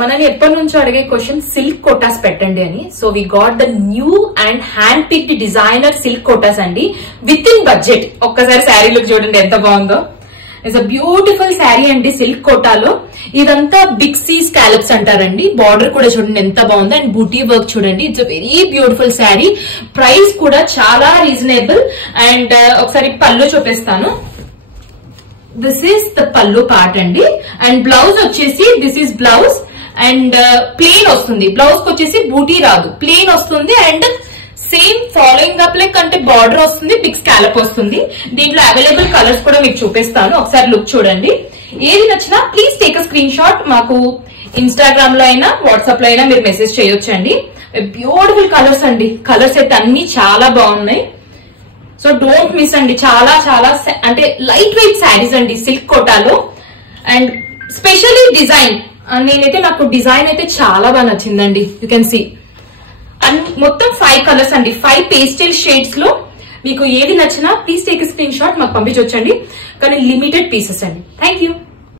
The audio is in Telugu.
మనని ఎప్పటి నుంచో అడిగే క్వశ్చన్ సిల్క్ కోటాస్ పెట్టండి అని. So we got the new and hand picked designer silk కోటాస్ అండి విత్ ఇన్ బడ్జెట్. ఒక్కసారి శారీ లుక్ చూడండి ఎంత బాగుందో. ఇట్స్ అ బ్యూటిఫుల్ శారీ అండి సిల్క్ కోటాలో. ఇదంతా బిగ్ సీ స్కాలప్స్ అంటారండి. బార్డర్ కూడా చూడండి ఎంత బాగుందో అండ్ బూటీ వర్క్ చూడండి. It's a very beautiful sari. Price కూడా చాలా రీజనబుల్. అండ్ ఒకసారి పళ్ళు చూపిస్తాను. దిస్ ఈస్ ద పళ్ళు పార్ట్ అండి. అండ్ బ్లౌజ్ వచ్చేసి this is blouse and plain వస్తుంది. బ్లౌజ్ కి వచ్చేసి బూటీ రాదు, ప్లెయిన్ వస్తుంది. And same following up like అంటే బార్డర్ వస్తుంది, బిగ్ స్కాలప్ వస్తుంది. దీంట్లో అవైలబుల్ కలర్స్ కూడా మీకు చూపిస్తాను. ఒకసారి లుక్ చూడండి. ఏది నచ్చినా please take a screen shot. మాకు ఇన్స్టాగ్రామ్ లో అయినా వాట్సాప్ లో అయినా మీరు మెసేజ్ చేయొచ్చండి. బ్యూటిఫుల్ కలర్స్ అండి. కలర్స్ అయితే అన్ని చాలా బాగున్నాయి. సో డోంట్ మిస్ అండి. చాలా చాలా అంటే లైట్ వెయిట్ శారీస్ అండి సిల్క్ కోటాలో. అండ్ స్పెషల్లీ డిజైన్ నేనైతే నాకు డిజైన్ అయితే చాలా బాగా నచ్చిందండి. యూ కెన్ సీ అండ్ మొత్తం 5 కలర్స్ అండి. 5 పేస్టల్ షేడ్స్ లో మీకు ఏది నచ్చినా ప్లీజ్ టేక్ స్క్రీన్ షాట్ మాకు పంపించొచ్చండి. కానీ లిమిటెడ్ పీసెస్ అండి. Thank you.